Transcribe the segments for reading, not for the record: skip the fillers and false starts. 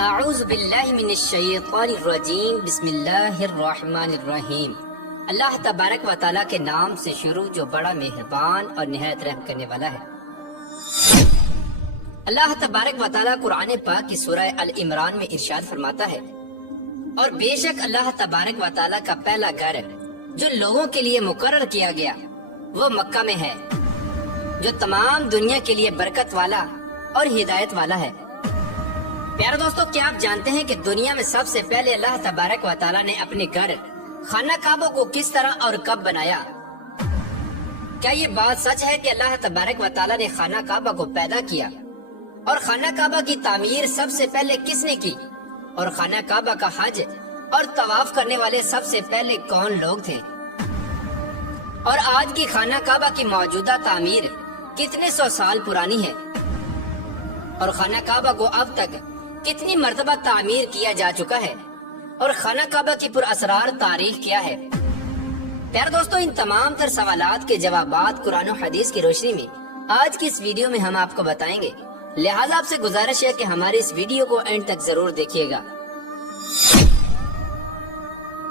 اعوذ باللہ من الشیطان الرجیم بسم اللہ الرحمن الرحیم۔ اللہ تبارک و تعالیٰ کے نام سے شروع جو بڑا مہربان اور نہایت رحم کرنے والا ہے۔ اللہ تبارک و تعالیٰ قرآن پاک کی سورہ العمران میں ارشاد فرماتا ہے، اور بے شک اللہ تبارک و تعالیٰ کا پہلا گھر جو لوگوں کے لیے مقرر کیا گیا وہ مکہ میں ہے، جو تمام دنیا کے لیے برکت والا اور ہدایت والا ہے۔ پیارے دوستو، کیا آپ جانتے ہیں کہ دنیا میں سب سے پہلے اللہ تبارک و تعالیٰ نے اپنے گھر خانہ کعبہ کو کس طرح اور کب بنایا؟ کیا یہ بات سچ ہے کہ اللہ تبارک و تعالیٰ نے خانہ کعبہ کو پیدا کیا؟ اور خانہ کعبہ کی تعمیر سب سے پہلے کس نے کی؟ اور خانہ کعبہ کا حج اور طواف کرنے والے سب سے پہلے کون لوگ تھے؟ اور آج کی خانہ کعبہ کی موجودہ تعمیر کتنے سو سال پرانی ہے؟ اور خانہ کعبہ کو اب تک کتنی مرتبہ تعمیر کیا جا چکا ہے؟ اور خانہ کعبہ کی پر اسرار تاریخ کیا ہے؟ پیارے دوستو، ان تمام تر سوالات کے جوابات قرآن و حدیث کی روشنی میں آج کی اس ویڈیو میں ہم آپ کو بتائیں گے، لہٰذا آپ سے گزارش ہے کہ ہماری اس ویڈیو کو اینڈ تک ضرور دیکھیے گا۔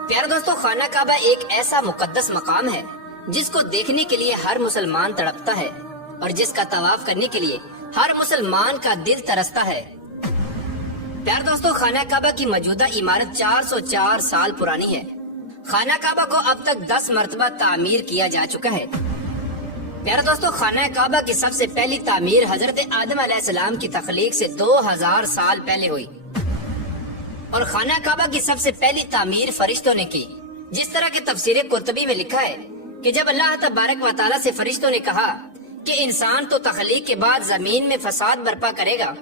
پیارے دوستو، خانہ کعبہ ایک ایسا مقدس مقام ہے جس کو دیکھنے کے لیے ہر مسلمان تڑپتا ہے اور جس کا طواف کرنے کے لیے ہر مسلمان کا دل ترستا ہے۔ پیارے دوستو، خانہ کعبہ کی موجودہ عمارت 404 سال پرانی ہے۔ خانہ کعبہ کو اب تک 10 مرتبہ تعمیر کیا جا چکا ہے۔ پیارے دوستو، خانہ کعبہ کی سب سے پہلی تعمیر حضرت آدم علیہ السلام کی تخلیق سے 2000 سال پہلے ہوئی، اور خانہ کعبہ کی سب سے پہلی تعمیر فرشتوں نے کی۔ جس طرح کہ تفسیر قرطبی میں لکھا ہے کہ جب اللہ تبارک و تعالیٰ سے فرشتوں نے کہا کہ انسان تو تخلیق کے بعد زمین میں فساد برپا کرے گا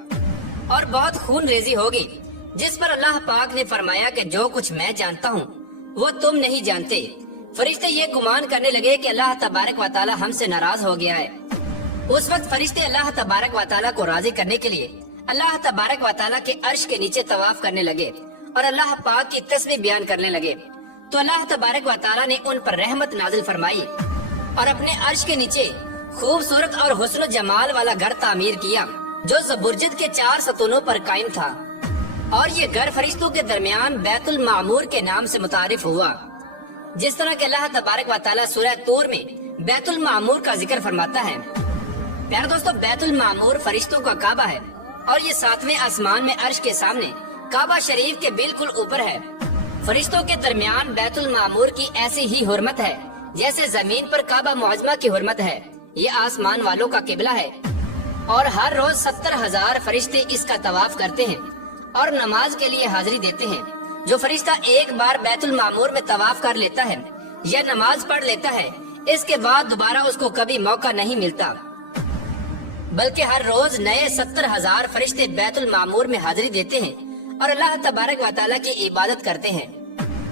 اور بہت خون ریزی ہوگی، جس پر اللہ پاک نے فرمایا کہ جو کچھ میں جانتا ہوں وہ تم نہیں جانتے، فرشتے یہ گمان کرنے لگے کہ اللہ تبارک و تعالیٰ ہم سے ناراض ہو گیا ہے۔ اس وقت فرشتے اللہ تبارک و تعالیٰ کو راضی کرنے کے لیے اللہ تبارک و تعالیٰ کے عرش کے نیچے طواف کرنے لگے اور اللہ پاک کی تسبیح بیان کرنے لگے، تو اللہ تبارک و تعالیٰ نے ان پر رحمت نازل فرمائی اور اپنے عرش کے نیچے خوبصورت اور حسن و جمال والا گھر تعمیر کیا جو زبرجد کے 4 ستونوں پر قائم تھا، اور یہ گھر فرشتوں کے درمیان بیت المعمور کے نام سے متعارف ہوا۔ جس طرح کہ اللہ تبارک و تعالیٰ سورہ طور میں بیت المعمور کا ذکر فرماتا ہے۔ پیارے دوستو، بیت المعمور فرشتوں کا کعبہ ہے، اور یہ 7ویں آسمان میں عرش کے سامنے کعبہ شریف کے بالکل اوپر ہے۔ فرشتوں کے درمیان بیت المعمور کی ایسی ہی حرمت ہے جیسے زمین پر کعبہ معظمہ کی حرمت ہے۔ یہ آسمان والوں کا قبلہ ہے، اور ہر روز 70,000 فرشتے اس کا طواف کرتے ہیں اور نماز کے لیے حاضری دیتے ہیں۔ جو فرشتہ ایک بار بیت المعمور میں طواف کر لیتا ہے یا نماز پڑھ لیتا ہے، اس کے بعد دوبارہ اس کو کبھی موقع نہیں ملتا، بلکہ ہر روز نئے 70,000 فرشتے بیت المعمور میں حاضری دیتے ہیں اور اللہ تبارک و تعالیٰ کی عبادت کرتے ہیں۔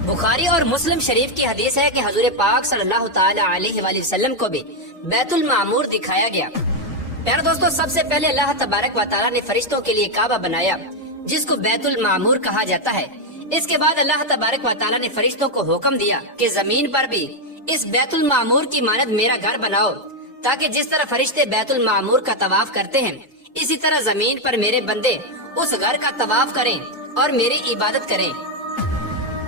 بخاری اور مسلم شریف کی حدیث ہے کہ حضور پاک صلی اللہ تعالی علیہ وآلہ وسلم کو بھی بیت المعمور دکھایا گیا۔ پیارے دوستو، سب سے پہلے اللہ تبارک و تعالیٰ نے فرشتوں کے لیے کعبہ بنایا جس کو بیت المعمور کہا جاتا ہے۔ اس کے بعد اللہ تبارک و تعالیٰ نے فرشتوں کو حکم دیا کہ زمین پر بھی اس بیت المعمور کی مانند میرا گھر بناؤ، تاکہ جس طرح فرشتے بیت المعمور کا طواف کرتے ہیں اسی طرح زمین پر میرے بندے اس گھر کا طواف کریں اور میری عبادت کریں۔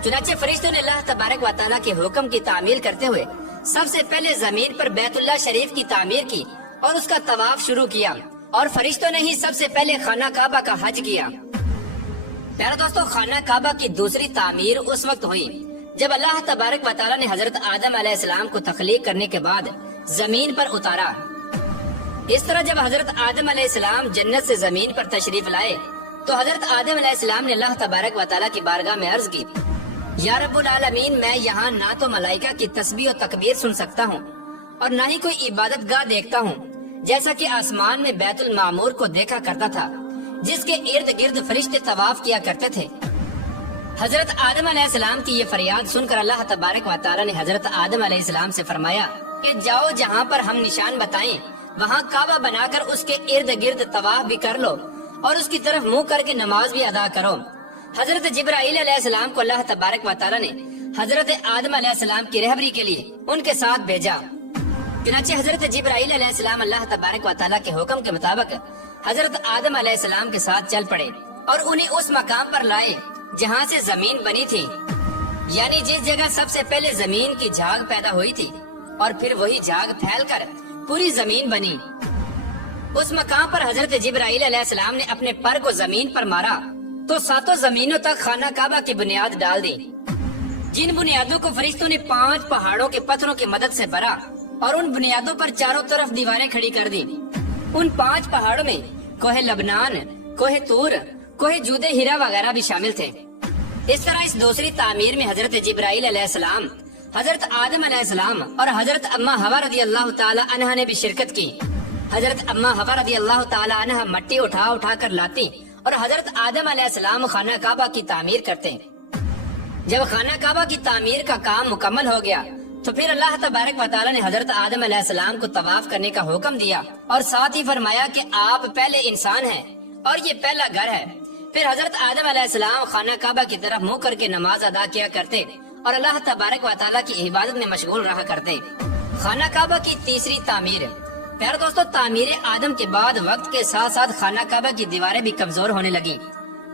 چنانچہ فرشتوں نے اللہ تبارک و تعالیٰ کے حکم کی تعمیل کرتے ہوئے سب سے پہلے زمین پر بیت اللہ شریف کی تعمیر کی اور اس کا طواف شروع کیا، اور فرشتوں نے ہی سب سے پہلے خانہ کعبہ کا حج کیا۔ پیارے دوستو، خانہ کعبہ کی دوسری تعمیر اس وقت ہوئی جب اللہ تبارک و تعالیٰ نے حضرت آدم علیہ السلام کو تخلیق کرنے کے بعد زمین پر اتارا۔ اس طرح جب حضرت آدم علیہ السلام جنت سے زمین پر تشریف لائے تو حضرت آدم علیہ السلام نے اللہ تبارک و تعالیٰ کی بارگاہ میں عرض کی، یا رب العالمین، میں یہاں نہ تو ملائکہ کی تسبیح و تکبیر سن سکتا ہوں اور نہ ہی کوئی عبادت گاہ دیکھتا ہوں، جیسا کہ آسمان میں بیت المعمور کو دیکھا کرتا تھا جس کے ارد گرد فرشتے طواف کیا کرتے تھے۔ حضرت آدم علیہ السلام کی یہ فریاد سن کر اللہ تبارک و تعالیٰ نے حضرت آدم علیہ السلام سے فرمایا کہ جاؤ، جہاں پر ہم نشان بتائیں وہاں کعبہ بنا کر اس کے ارد گرد طواف بھی کر لو اور اس کی طرف منہ کر کے نماز بھی ادا کرو۔ حضرت جبرائیل علیہ السلام کو اللہ تبارک و تعالیٰ نے حضرت آدم علیہ السلام کی رہبری کے لیے ان کے ساتھ بھیجا۔ چنانچہ حضرت جبرائیل علیہ السلام اللہ تبارک و تعالیٰ کے حکم کے مطابق حضرت آدم علیہ السلام کے ساتھ چل پڑے اور انہیں اس مقام پر لائے جہاں سے زمین بنی تھی، یعنی جس جگہ سب سے پہلے زمین کی جھاگ پیدا ہوئی تھی اور پھر وہی جھاگ پھیل کر پوری زمین بنی۔ اس مقام پر حضرت جبرائیل علیہ السلام نے اپنے پر کو زمین پر مارا تو ساتوں زمینوں تک خانہ کعبہ کی بنیاد ڈال دی، جن بنیادوں کو فرشتوں نے 5 پہاڑوں کے پتھروں کی مدد سے بھرا اور ان بنیادوں پر چاروں طرف دیواریں کھڑی کر دی۔ ان 5 پہاڑوں میں کوہ لبنان، کوہ طور، کوہ جود ہیرا وغیرہ بھی شامل تھے۔ اس طرح اس دوسری تعمیر میں حضرت جبرائیل علیہ السلام، حضرت آدم علیہ السلام اور حضرت اما حوا رضی اللہ تعالی عنہ نے بھی شرکت کی۔ حضرت اما حوا رضی اللہ تعالی عنہ مٹی اٹھا کر لاتی اور حضرت آدم علیہ السلام خانہ کعبہ کی تعمیر کرتے۔ جب خانہ کعبہ کی تعمیر کا کام مکمل ہو گیا تو پھر اللہ تبارک و تعالی نے حضرت آدم علیہ السلام کو طواف کرنے کا حکم دیا اور ساتھ ہی فرمایا کہ آپ پہلے انسان ہیں اور یہ پہلا گھر ہے۔ پھر حضرت آدم علیہ السلام خانہ کعبہ کی طرف منہ کر کے نماز ادا کیا کرتے اور اللہ تبارک و تعالی کی عبادت میں مشغول رہا کرتے۔ خانہ کعبہ کی تیسری تعمیر۔ پیارے دوستو، تعمیر آدم کے بعد وقت کے ساتھ ساتھ خانہ کعبہ کی دیواریں بھی کمزور ہونے لگی،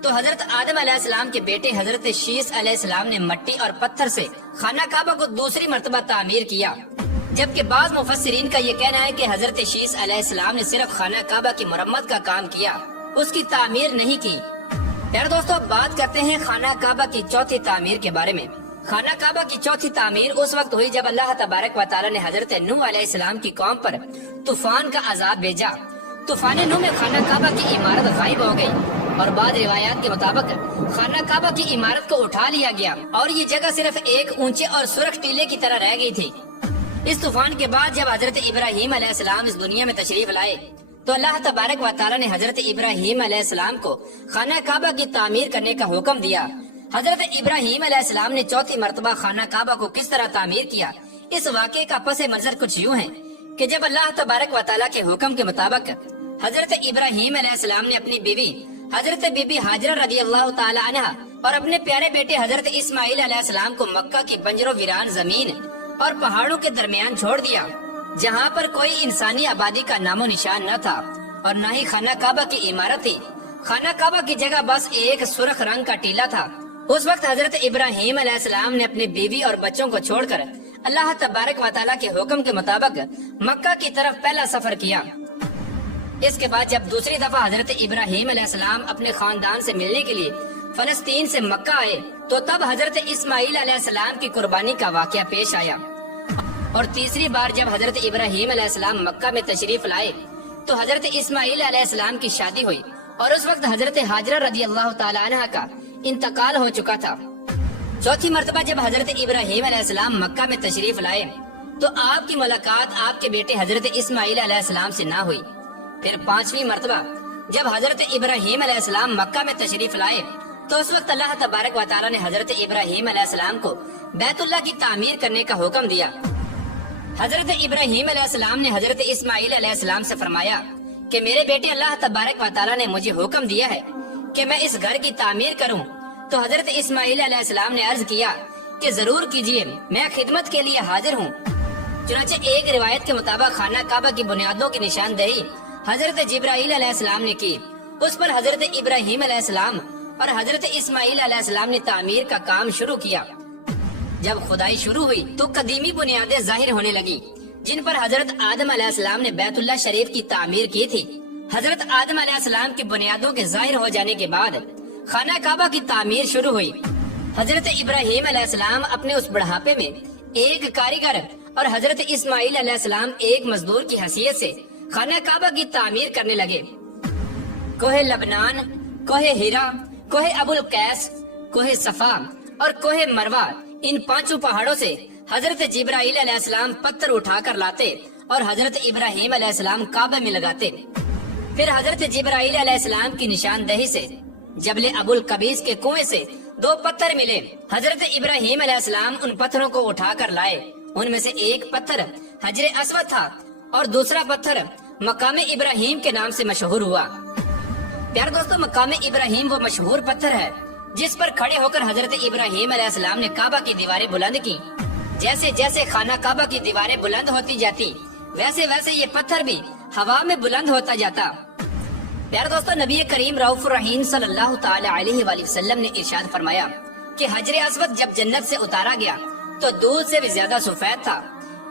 تو حضرت آدم علیہ السلام کے بیٹے حضرت شیس علیہ السلام نے مٹی اور پتھر سے خانہ کعبہ کو دوسری مرتبہ تعمیر کیا، جبکہ بعض مفسرین کا یہ کہنا ہے کہ حضرت شیس علیہ السلام نے صرف خانہ کعبہ کی مرمت کا کام کیا، اس کی تعمیر نہیں کی۔ پیارے دوستو، بات کرتے ہیں خانہ کعبہ کی چوتھی تعمیر کے بارے میں۔ خانہ کعبہ کی چوتھی تعمیر اس وقت ہوئی جب اللہ تبارک و تعالی نے حضرت نوح علیہ السلام کی قوم پر طوفان کا عذاب بھیجا۔ طوفان نوح میں خانہ کعبہ کی عمارت غائب ہو گئی اور بعض روایات کے مطابق خانہ کعبہ کی عمارت کو اٹھا لیا گیا اور یہ جگہ صرف ایک اونچے اور سرخ ٹیلے کی طرح رہ گئی تھی۔ اس طوفان کے بعد جب حضرت ابراہیم علیہ السلام اس دنیا میں تشریف لائے تو اللہ تبارک و تعالی نے حضرت ابراہیم علیہ السلام کو خانہ کعبہ کی تعمیر کرنے کا حکم دیا۔ حضرت ابراہیم علیہ السلام نے چوتھی مرتبہ خانہ کعبہ کو کس طرح تعمیر کیا، اس واقعے کا پس منظر کچھ یوں ہے کہ جب اللہ تبارک و تعالی کے حکم کے مطابق حضرت ابراہیم علیہ السلام نے اپنی بیوی حضرت بی بی ہاجرہ رضی اللہ تعالی عنہ اور اپنے پیارے بیٹے حضرت اسماعیل علیہ السلام کو مکہ کی بنجر و ویران زمین اور پہاڑوں کے درمیان چھوڑ دیا، جہاں پر کوئی انسانی آبادی کا نام و نشان نہ تھا اور نہ ہی خانہ کعبہ کی عمارت تھی۔ خانہ کعبہ کی جگہ بس ایک سرخ رنگ کا ٹیلا تھا۔ اس وقت حضرت ابراہیم علیہ السلام نے اپنی بیوی اور بچوں کو چھوڑ کر اللہ تبارک و تعالیٰ کے حکم کے مطابق مکہ کی طرف پہلا سفر کیا۔ اس کے بعد جب دوسری دفعہ حضرت ابراہیم علیہ السلام اپنے خاندان سے ملنے کے لیے فلسطین سے مکہ آئے تو تب حضرت اسماعیل علیہ السلام کی قربانی کا واقعہ پیش آیا، اور تیسری بار جب حضرت ابراہیم علیہ السلام مکہ میں تشریف لائے تو حضرت اسماعیل علیہ السلام کی شادی ہوئی اور اس وقت حضرت ہاجرہ رضی اللہ تعالی عنہ کا انتقال ہو چکا تھا۔ چوتھی مرتبہ جب حضرت ابراہیم علیہ السلام مکہ میں تشریف لائے تو آپ کی ملاقات آپ کے بیٹے حضرت اسماعیل علیہ السلام سے نہ ہوئی۔ پھر پانچویں مرتبہ جب حضرت ابراہیم علیہ السلام مکہ میں تشریف لائے تو اس وقت اللہ تبارک و تعالی نے حضرت ابراہیم علیہ السلام کو بیت اللہ کی تعمیر کرنے کا حکم دیا۔ حضرت ابراہیم علیہ السلام نے حضرت اسماعیل علیہ السلام سے فرمایا کہ میرے بیٹے اللہ تبارک و تعالی نے مجھے حکم دیا ہے کہ میں اس گھر کی تعمیر کروں، تو حضرت اسماعیل علیہ السلام نے عرض کیا کہ ضرور کیجئے، میں خدمت کے لیے حاضر ہوں۔ چنانچہ ایک روایت کے مطابق خانہ کعبہ کی بنیادوں کی نشاندہی حضرت جبرائیل علیہ السلام نے کی، اس پر حضرت ابراہیم علیہ السلام اور حضرت اسماعیل علیہ السلام نے تعمیر کا کام شروع کیا۔ جب کھدائی شروع ہوئی تو قدیمی بنیادیں ظاہر ہونے لگی جن پر حضرت آدم علیہ السلام نے بیت اللہ شریف کی تعمیر کی تھی۔ حضرت آدم علیہ السلام کی بنیادوں کے ظاہر ہو جانے کے بعد خانہ کعبہ کی تعمیر شروع ہوئی۔ حضرت ابراہیم علیہ السلام اپنے اس بڑھاپے میں ایک کاریگر اور حضرت اسماعیل علیہ السلام ایک مزدور کی حیثیت سے خانہ کعبہ کی تعمیر کرنے لگے۔ کوہ لبنان، کوہ ہیرا، کوہ ابو القیس، کوہ صفا اور کوہ مروہ، ان پانچوں پہاڑوں سے حضرت جبرائیل علیہ السلام پتھر اٹھا کر لاتے اور حضرت ابراہیم علیہ السلام کعبہ میں لگاتے۔ پھر حضرت جبرائیل علیہ السلام کی نشاندہی سے جبل ابو القبیس کے کنویں سے 2 پتھر ملے۔ حضرت ابراہیم علیہ السلام ان پتھروں کو اٹھا کر لائے۔ ان میں سے ایک پتھر حجر اسود تھا اور دوسرا پتھر مقام ابراہیم کے نام سے مشہور ہوا۔ پیارے دوستو، مقام ابراہیم وہ مشہور پتھر ہے جس پر کھڑے ہو کر حضرت ابراہیم علیہ السلام نے کعبہ کی دیواریں بلند کی۔ جیسے جیسے خانہ کعبہ کی دیواریں بلند ہوتی جاتی ویسے ویسے یہ پتھر بھی ہوا میں بلند ہوتا جاتا۔ پیارے دوستو، نبی کریم رؤوف الرحیم صلی اللہ تعالی علیہ وآلہ وسلم نے ارشاد فرمایا کہ حجر اسود جب جنت سے اتارا گیا تو دودھ سے بھی زیادہ سفید تھا،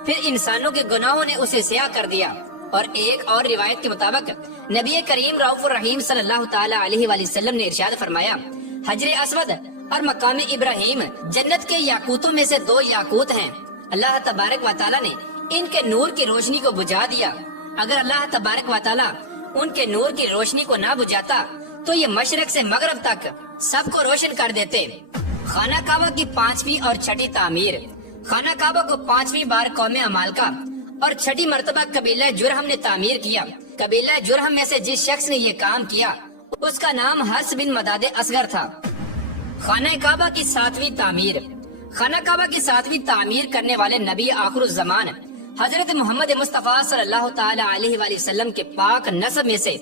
پھر انسانوں کے گناہوں نے اسے سیاہ کر دیا۔ اور ایک اور روایت کے مطابق نبی کریم رؤوف الرحیم صلی اللہ تعالی علیہ وآلہ وسلم نے ارشاد فرمایا، حجر اسود اور مقام ابراہیم جنت کے یاقوتوں میں سے دو یاقوت ہیں، اللہ تبارک و تعالی نے ان کے نور کی روشنی کو بجھا دیا۔ اگر اللہ تبارک و تعالی ان کے نور کی روشنی کو نہ بجھاتا تو یہ مشرق سے مغرب تک سب کو روشن کر دیتے۔ خانہ کعبہ کی 5ویں اور 6ٹھی تعمیر۔ خانہ کعبہ کو 5ویں بار قوم عمالقہ اور 6ٹھی مرتبہ قبیلہ جرہم نے تعمیر کیا۔ قبیلہ جرہم میں سے جس شخص نے یہ کام کیا اس کا نام حرس بن مداد اصغر تھا۔ خانہ کعبہ کی 7ویں تعمیر۔ خانہ کعبہ کی 7ویں تعمیر کرنے والے نبی آخر الزمان حضرت محمد مصطفیٰ صلی اللہ تعالی علیہ وآلہ وسلم کے پاک نسب میں سے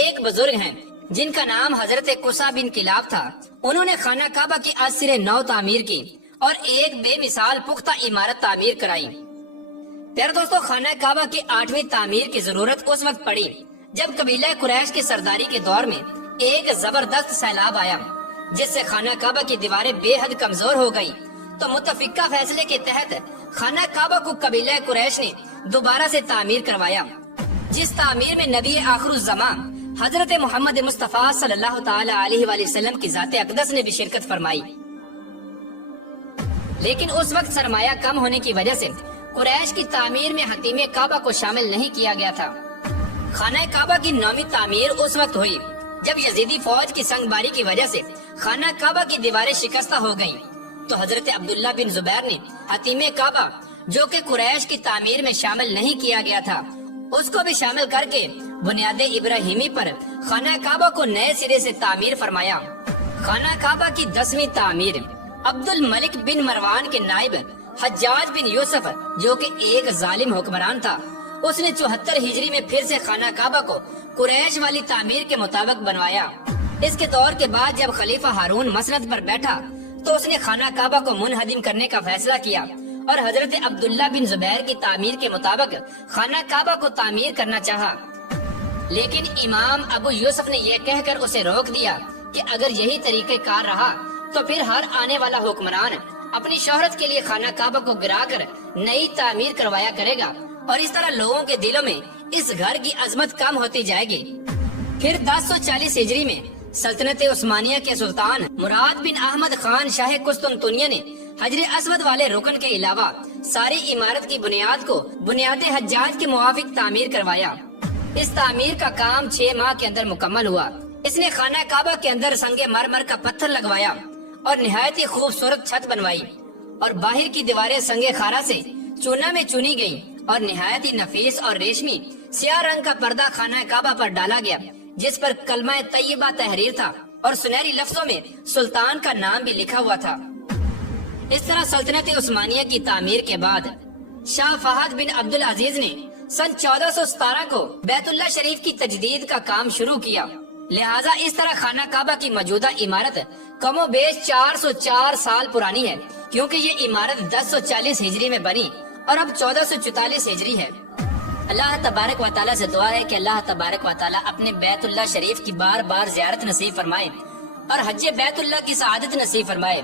ایک بزرگ ہیں جن کا نام حضرت قصا بن کلاب تھا۔ انہوں نے خانہ کعبہ کی از سر نو تعمیر کی اور ایک بے مثال پختہ عمارت تعمیر کرائی۔ پیارے دوستو، خانہ کعبہ کی 8ویں تعمیر کی ضرورت اس وقت پڑی جب قبیلہ قریش کی سرداری کے دور میں ایک زبردست سیلاب آیا جس سے خانہ کعبہ کی دیواریں بے حد کمزور ہو گئی، تو متفقہ فیصلے کے تحت خانہ کعبہ کو قبیلہ قریش نے دوبارہ سے تعمیر کروایا، جس تعمیر میں نبی آخر الزمان حضرت محمد مصطفیٰ صلی اللہ تعالی علیہ وآلہ وسلم کی ذات اقدس نے بھی شرکت فرمائی۔ لیکن اس وقت سرمایہ کم ہونے کی وجہ سے قریش کی تعمیر میں حتیم کعبہ کو شامل نہیں کیا گیا تھا۔ خانہ کعبہ کی 9ویں تعمیر اس وقت ہوئی جب یزیدی فوج کی سنگ باری کی وجہ سے خانہ کعبہ کی دیواریں شکستہ ہو گئیں، تو حضرت عبداللہ بن زبیر نے حتیم کعبہ جو کہ قریش کی تعمیر میں شامل نہیں کیا گیا تھا اس کو بھی شامل کر کے بنیاد ابراہیمی پر خانہ کعبہ کو نئے سرے سے تعمیر فرمایا۔ خانہ کعبہ کی 10ویں تعمیر۔ عبد الملک بن مروان کے نائب حجاج بن یوسف جو کہ ایک ظالم حکمران تھا، اس نے 74 ہجری میں پھر سے خانہ کعبہ کو قریش والی تعمیر کے مطابق بنوایا۔ اس کے دور کے بعد جب خلیفہ ہارون مسند پر بیٹھا تو اس نے خانہ کعبہ کو منہدم کرنے کا فیصلہ کیا اور حضرت عبداللہ بن زبیر کی تعمیر کے مطابق خانہ کعبہ کو تعمیر کرنا چاہا، لیکن امام ابو یوسف نے یہ کہہ کر اسے روک دیا کہ اگر یہی طریقہ کار رہا تو پھر ہر آنے والا حکمران اپنی شہرت کے لیے خانہ کعبہ کو گرا کر نئی تعمیر کروایا کرے گا اور اس طرح لوگوں کے دلوں میں اس گھر کی عظمت کم ہوتی جائے گی۔ پھر 1040 ہجری میں سلطنت عثمانیہ کے سلطان مراد بن احمد خان شاہ قسطنطنیہ نے حجر اسود والے رکن کے علاوہ ساری عمارت کی بنیاد کو بنیاد حجاج کے موافق تعمیر کروایا۔ اس تعمیر کا کام 6 ماہ کے اندر مکمل ہوا۔ اس نے خانہ کعبہ کے اندر سنگ مرمر کا پتھر لگوایا اور نہایت ہی خوبصورت چھت بنوائی، اور باہر کی دیواریں سنگ خارا سے چونا میں چنی گئیں اور نہایت ہی نفیس اور ریشمی سیاہ رنگ کا پردہ خانہ کعبہ پر ڈالا گیا جس پر کلمہ طیبہ تحریر تھا اور سنہری لفظوں میں سلطان کا نام بھی لکھا ہوا تھا۔ اس طرح سلطنت عثمانیہ کی تعمیر کے بعد شاہ فہد بن عبد العزیز نے سن 1417 کو بیت اللہ شریف کی تجدید کا کام شروع کیا، لہٰذا اس طرح خانہ کعبہ کی موجودہ عمارت کم و بیش 404 سال پرانی ہے، کیونکہ یہ عمارت 1040 ہجری میں بنی اور اب 1444 ہجری ہے۔ اللہ تبارک و تعالیٰ سے دعا ہے کہ اللہ تبارک و تعالیٰ اپنے بیت اللہ شریف کی بار بار زیارت نصیب فرمائے اور حج بیت اللہ کی سعادت نصیب فرمائے۔